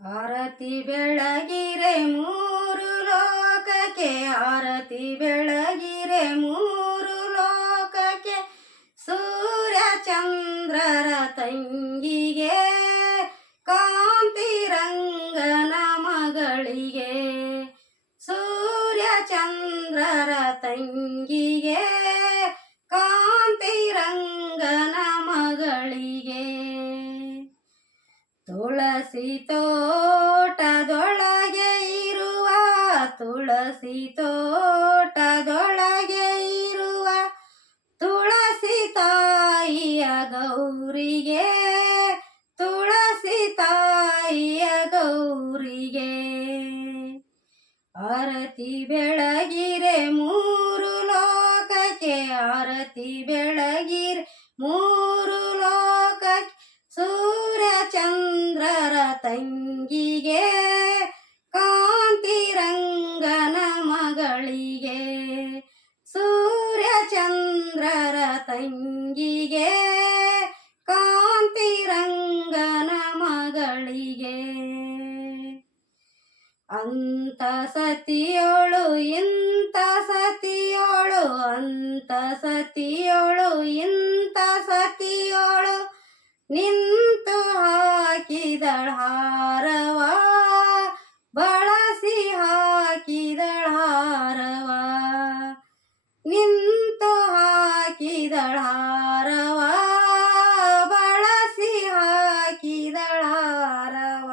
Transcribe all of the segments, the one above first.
ಆರತಿ ಬೆಳಗಿರೆ ಮೂರು ಲೋಕಕ್ಕೆ, ಆರತಿ ಬೆಳಗಿರೆ ಮೂರು ಲೋಕಕ್ಕೆ, ಸೂರ್ಯ ಚಂದ್ರರ ತಂಗಿಗೆ, ಕಾಂತಿರಂಗನ ಮಗಳಿಗೆ, ಸೂರ್ಯ ಚಂದ್ರರ ತಂಗಿಗೆ, ಕಾಂತಿರಂಗನ ಮಗಳಿಗೆ. ತುಳಸಿ ತೋಟದೊಳಗೆ ಇರುವ, ತುಳಸಿ ತೋಟದೊಳಗೆ ಇರುವ ತುಳಸಿ ತಾಯಿಯ ಗೌರಿಗೆ, ತುಳಸಿ ತಾಯಿಯ ಗೌರಿಗೆ. ಆರತಿ ಬೆಳಗಿರೆ ಮೂರು ಲೋಕಕ್ಕೆ, ಆರತಿ ಬೆಳಗಿರೆ ಮೂರು ಲೋಕಕ್ಕೆ, ಸೂರ್ಯ ಚಂದ್ರರ ತಂಗಿಗೆ, ಕಾಂತಿರಂಗನ ಮಗಳಿಗೆ, ಸೂರ್ಯ ಚಂದ್ರರ ತಂಗಿಗೆ, ಕಾಂತಿರಂಗನ ಮಗಳಿಗೆ. ಅಂತ ಸತಿಯೋಳು ಇಂಥ ಸತಿಯೋಳು, ಅಂತ ಸತಿಯೋಳು ಇಂಥ ಸತಿಯೋಳು, ನಿಂತು ಹಾಕಿದಳ ಹಾರವ, ಬಳಸಿ ಹಾಕಿದಳ ಹಾರವ, ನಿಂತು ಹಾಕಿದಳ ಹಾರವ, ಬಳಸಿ ಹಾಕಿದಳ ಹಾರವ.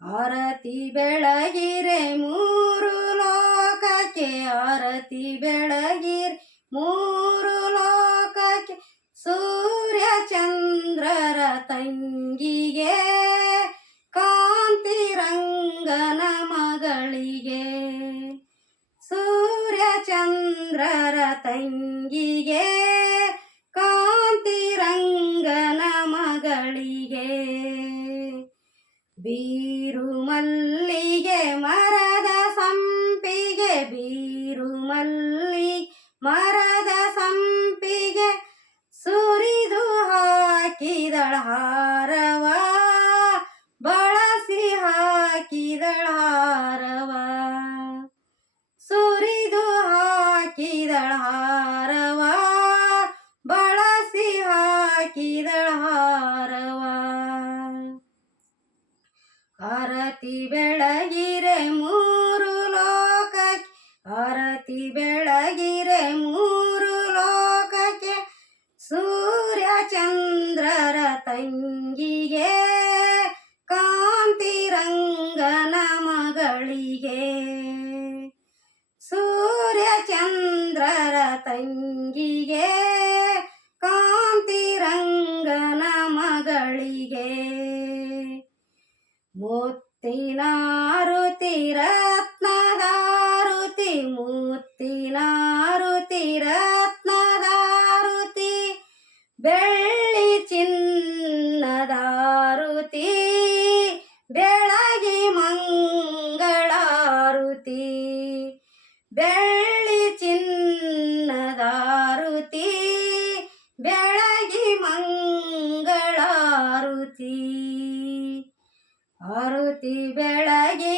ಆರತಿ ಬೆಳಗಿರೆ ಮೂರು ಲೋಕಕ್ಕೆ, ಆರತಿ ಬೆಳಗಿರೆ ಮೂರು ಲೋಕಕ್ಕೆ, ಸೂರ್ಯ ಚಂದ್ರರ ತಂಗಿಗೆ, ಕಾಂತಿರಂಗನ ಮಗಳಿಗೆ, ಸೂರ್ಯ ಚಂದ್ರರ ತಂಗಿಗೆ, ಕಾಂತಿರಂಗನ ಮಗಳಿಗೆ. ಬೀರು ಮಲ್ಲಿಗೆ ಮರದ ಸಂಪಿಗೆ, ಬೀರು ಮಲ್ಲಿಗೆ ಮರದ ಸಂಪಿಗೆ, ಸುರಿದು ಹಾಕಿದಳ ಹಾರವ, ಬಳಸಿ ಹಾಕಿದಳ ಹಾರವ, ಸುರಿದು ಹಾಕಿದಳ ಹಾರವ, ಬಳಸಿ ಹಾಕಿದಳ ಹಾರವ. ಆರತಿ ಬೆಳಗಿರೆ ಮೂರು ಲೋಕಕ್ಕೆ, ಆರತಿ ಬೆಳಗಿರೆ ಮೂರು ಲೋಕಕ್ಕೆ, ಸೂರ್ಯ ಚಂದ್ರರ ತಂಗಿಗೆ, ಕಾಂತಿರಂಗನ ಮಗಳಿಗೆ, ಸೂರ್ಯ ಚಂದ್ರರ ತಂಗಿಗೆ, ಕಾಂತಿರಂಗನ ಮಗಳಿಗೆ. ಮುತ್ತಿನಾರುತಿ ರತ್ನದಾರುತಿ, ಮುತ್ತಿನಾರುತಿ ರತ್ನದಾರುತಿ, ಬೆಳ್ಳಿ ಚಿನ್ನದಾರುತಿ, ಬೆಳಗಿ ಮಂಗಳಾರುತಿ, ಬೆಳ್ಳಿ ಚಿನ್ನದಾರುತಿ, ಬೆಳಗಿ ಮಂಗಳಾರುತಿ. ಆರತಿ ಬೆಳಗಿ